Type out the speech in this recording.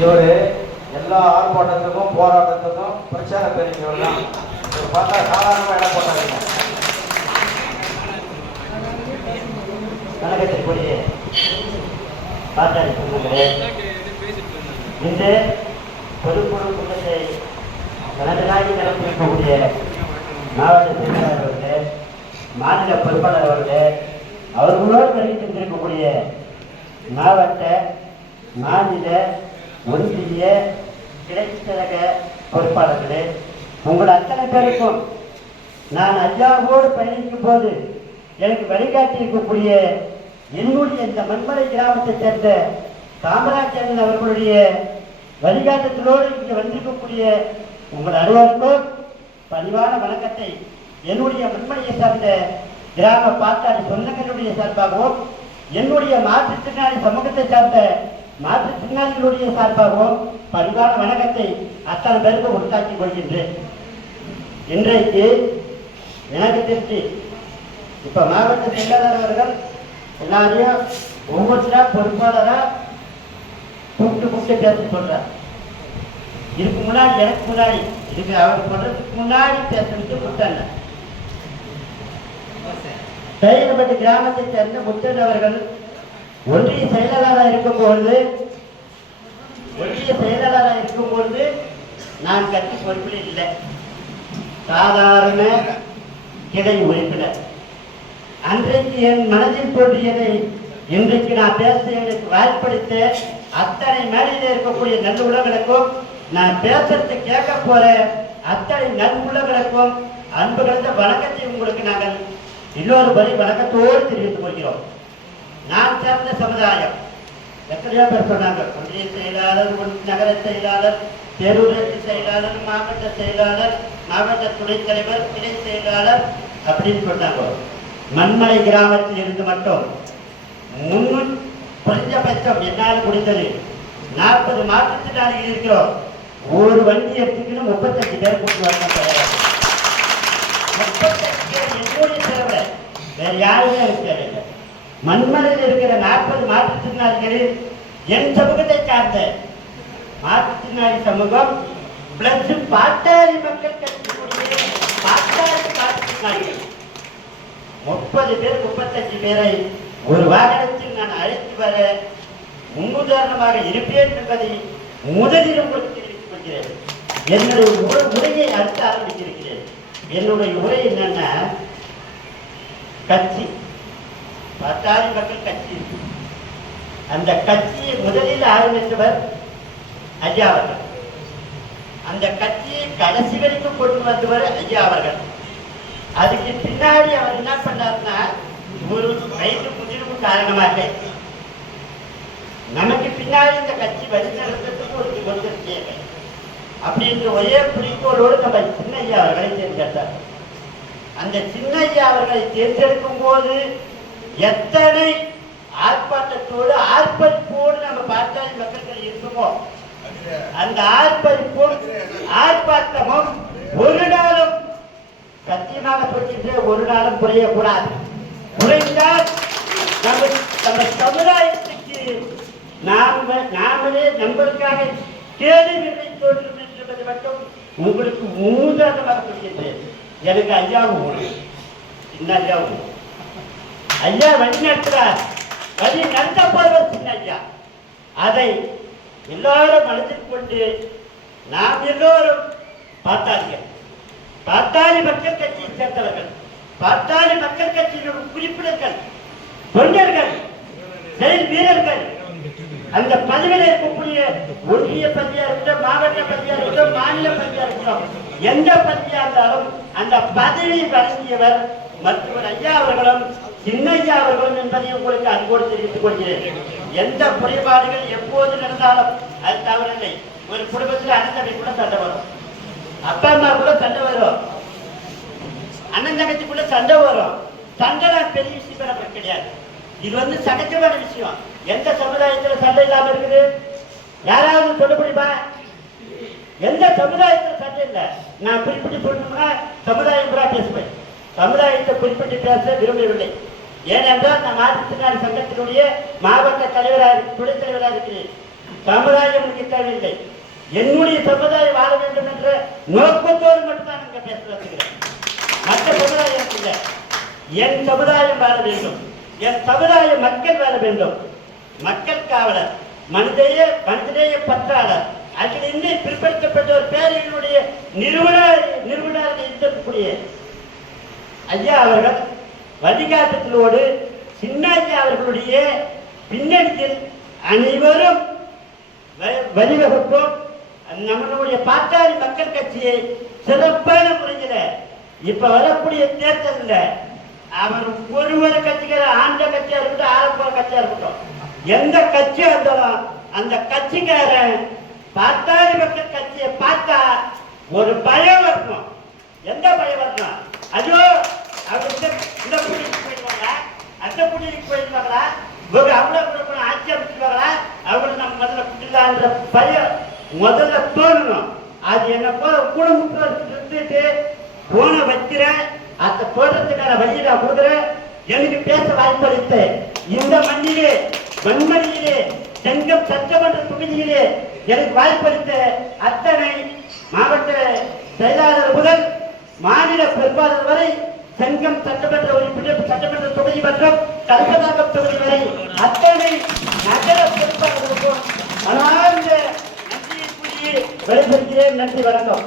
இவரு எல்லா ஆர்ப்பாட்டத்துக்கும் போராட்டத்துக்கும் பிரச்சார பெரியவர் தான். இவர் பார்த்தா சாதாரணமா இடம் போட்டாங்க. கழகத்திற்குரிய பாட்டாளி சொந்தங்களே, இன்று பொதுக்குழு கூட்டத்தை தலைவராகி நடத்தியிருக்கக்கூடிய மாவட்ட செயலாளர் அவர்களே, மாநில பொறுப்பாளர் அவர்களே, அவர்களோடு தெரிவித்திருக்கக்கூடிய மாவட்ட மாநில ஒன்றிய கிளைக்கழக பொறுப்பாளர்களே, உங்கள் அத்தனை பேருக்கும் நான் ஐயாவோடு பயணிக்கும் போது எனக்கு வழிகாட்டி இருக்கக்கூடிய என்னுடைய இந்த மண்மலை கிராமத்தை சேர்ந்த காமராஜன் அவர்களுடைய வழிகாட்டத்திலோடு இங்கே வந்திருக்கக்கூடிய உங்கள் அனைவருக்கும் பணிவான வணக்கத்தை என்னுடைய மண்மலையை சார்ந்த கிராம பாட்டாளி சொந்தங்களுடைய சார்பாகவும் என்னுடைய மாற்றுத்திறனாளி சமூகத்தை சார்ந்த மாற்றுத்திறனாளிகளுடைய சார்பாகவும் பணிவான வணக்கத்தை அத்தனை பேருக்கு உண்டாக்கிக் கொள்கின்றேன். இன்றைக்கு எனக்கு தெரிஞ்சு இப்ப மாவட்ட செயலாளர் அவர்கள் எல்லாரையும் ஒவ்வொருத்தரா பொறுப்பாளரா கூப்பிட்டு பேச சொல்றார். இதுக்கு முன்னாடி எனக்கு முன்னாடி இதுக்கு அவர் சொல்றதுக்கு முன்னாடி பேசுறது முத்தண்ண தையல்பட்டு கிராமத்தை சேர்ந்த முத்தன் அவர்கள் ஒன்றிய செயலாளராக இருக்கும்பொழுது நான் கட்சி பொறுப்பில் இல்லை, சாதாரண கிளை உறுப்பினர். அன்றைக்கு என் மனதில் தோன்றியதை இன்றைக்கு நான் பேச எனக்கு வாய்ப்பளித்த அத்தனை மேடையில் இருக்கக்கூடிய நல்லுள்ளங்களுக்கும் நான் பேசுறது கேட்க போற அத்தனை நல்லுள்ளங்களுக்கும் அன்பு கலந்த வணக்கத்தை உங்களுக்கு நாங்கள் இன்னொரு வரி வணக்கத்தோடு தெரிவித்துக் கொள்கிறோம். நான் சேர்ந்த சமுதாயம் எத்தனையோ பேர் சொன்னாங்க, ஒன்றிய செயலாளர், நகர செயலாளர், பேரூராட்சி செயலாளர், மாவட்ட செயலாளர், மாவட்ட துணைத் தலைவர், கிளை செயலாளர் அப்படின்னு சொன்னாங்க. மண்மலை கிராமத்தில் இருந்து மட்டும் குறைஞ்சபட்சம் என்னால் முடிந்தது 40 மாற்றுத்திறனாளிகள் இருக்கிறோம். ஒரு வண்டி எடுத்துக்கணும் 35 பேர் கூட்டு வரணும். 35 பேர் என்னுடைய சேவை, வேற யாருமே இருக்க. மண்மலையில் இருக்கிற 40 மாற்றுத்திறனாளிகளில் என் சமூகத்தை சார்ந்த மாற்றுத்திறனாளி சமூகம் பிளஸ் பாட்டாளி மக்கள் கட்சிக்குரிய பாட்டாளி மாற்றுத்திறனாளிகள் 30 பேர் 35 பேரை ஒரு வாகனத்தில் நான் அழைத்து வர முன்னுதாரணமாக இருப்பேன் என்பதை முதலில் உங்களுக்கு தெரிவித்துக் கொள்கிறேன். என்னுடைய உரையை அடுத்து ஆரம்பித்திருக்கிறேன். என்னுடைய உரை என்னன்னா, கட்சி பாட்டாளி மக்கள் கட்சி, அந்த கட்சியை முதலில் ஆரம்பித்தவர் ஐயா அவர்கள். அந்த கட்சியை கடைசி வரைக்கும் கொண்டு வந்தவர் ஐயா அவர்கள். அதுக்கு பின்னாடி அவர் என்ன பண்ணாருன்னா, ஒரு வயது முதிர்வு காரணமாக நமக்கு பின்னாடி இந்த கட்சி வழி நடத்துறதுக்கு ஒரு ஒருத்தர் தேவை அப்படின்ற ஒரே குறிக்கோளோடு நம்ம சின்னையா அவர்களை தேர்ந்தெடுத்தார். அந்த சின்னையா அவர்களை தேர்ந்தெடுக்கும் போது எத்தனை ஆர்ப்பாட்டத்தோடு ஆர்ப்பரிப்போடு நம்ம பாட்டாளி மக்கள் இருக்குமோ, அந்த ஆர்ப்பாட்டமும் ஒரு நாளும் சத்தியமாக சொல்கின்ற ஒரு நாளும் குறையக்கூடாது. குறைந்தால் நம்ம சமுதாயத்துக்கு நாமளே நம்மளுக்காக கேள்வி தோன்றும் என்பது மட்டும் உங்களுக்கு மூதானமாக சொல்கின்றேன். எனக்கு ஐயாவும் சின்ன ஐயாவும் ஐயா வழி நடத்துறார், வழி நடத்த போவர் சின்ன ஐயா. அதை எல்லாரும் மனதில் கொண்டு நாம் எல்லோரும் பாட்டாளி மக்கள் கட்சியை சேர்ந்தவர்கள், பாட்டாளி மக்கள் கட்சியினுடைய உறுப்பினர்கள், தொண்டர்கள், செயல் வீரர்கள், அந்த பதவியில் இருக்கக்கூடிய ஒன்றிய பதவியா இருக்கட்டும், மாவட்ட பதவியா இருக்கட்டும், மாநில பதவியா இருக்கட்டும், எந்த பதவியா இருந்தாலும் அந்த பதவி வழங்கியவர் மருத்துவர் ஐயா அவர்களும் சின்னையா அவர்களும் என்பதை உங்களுக்கு அன்போடு தெரிவித்துக் கொள்கிறேன். எந்த குறைபாடுகள் எப்போது நடந்தாலும் அது தவறில்லை. ஒரு குடும்பத்தில் அண்ணன் தம்பி கூட சண்டை வரும், அப்பா அம்மா கூட சண்டை வரும், அண்ணன் தங்கச்சிக்குள்ள சண்டை வரும். சண்டை பெரிய விஷயம் கிடையாது, இது சகஜமான விஷயம். எந்த சமுதாயத்துல சண்டை இல்லாம இருக்குது? யாராவது சொல்ல முடியுமா? எந்த சமுதாயத்துல சண்டை இல்லை. நான் குறிப்பிட்டு சொல்லணும்னா சமுதாயம் கூட பேசுவேன், சமுதாயத்தை குறிப்பிட்டு பேச விரும்பவில்லை. ஏனென்றால் நான் மாற்றுத்திறனாளி சங்கத்தினுடைய மாவட்ட தலைவராக துணைத் தலைவராக இருக்கிறேன். சமுதாயம் எனக்கு தேவையில்லை, என்னுடைய சமுதாயம் வாழ வேண்டும் என்ற நோக்கத்தோடு மட்டும்தான் இங்க பேச வருகிறேன். மற்ற சமுதாயம் இல்லை. என் சமுதாயம் வாழ வேண்டும், என் சமுதாய மக்கள் வாழ வேண்டும். மக்கள் காவலர், மனிதநேய பற்றாளர், அதில் இன்றி பிற்படுத்தப்பட்ட ஒரு பேரவையினுடைய நிறுவனராக இருக்கக்கூடிய ஐயா அவர்கள் வழிகாட்டுதலோடு சின்னாஜி அவர்களுடைய பின்னணியில் அனைவரும் வழிவகுப்போம். நம்மளுடைய பாட்டாளி மக்கள் கட்சியை சிறப்பான முறையில் இப்ப வரக்கூடிய தேர்தலில் அவர் ஒருவரை கட்சிக்கார ஆண்ட கட்சியா இருக்கட்டும், ஆரம்ப கட்சியா இருக்கட்டும், எந்த கட்சியா இருந்தாலும் அந்த கட்சிக்காரன் பாட்டாளி மக்கள் கட்சியை பார்த்தா ஒரு பயம் வரணும். எந்த பயம் வரணும்? ஐயோ அவர் இந்த புள்ளிக்கு போயிடுவாங்களா, அந்த புள்ளிக்கு போயிடுவாங்களா, இவங்க அவ்வளவு ஆட்சி அமைச்சுவாங்களா, அவங்களை நம்ம முதல்ல குடிக்கலான்ற பயம் முதல்ல தோணணும். அது என்ன போல குடும்பத்தை போன வைக்கிறேன், அந்த தோற்றத்துக்கான வழியை நான் கொடுக்குறேன். எனக்கு பேச வாய்ப்பளித்த இந்த மண்ணிலே மண்மணியிலே செங்கம் சட்டமன்ற தொகுதியிலே எனக்கு வாய்ப்பளித்த அத்தனை மாவட்ட செயலாளர் முதல் மாநில பொறுப்பாளர் வரை, செங்கம் சட்டமன்ற உறுப்பினர் சட்டமன்ற தொகுதி மற்றும் கல்கத்தாக்கம் தொகுதி வரை அத்தனை நகர பொறுப்பாளர்களுக்கும் மனார்ந்த நன்றியை கூறி விடைபெறுகிறேன். நன்றி, வணக்கம்.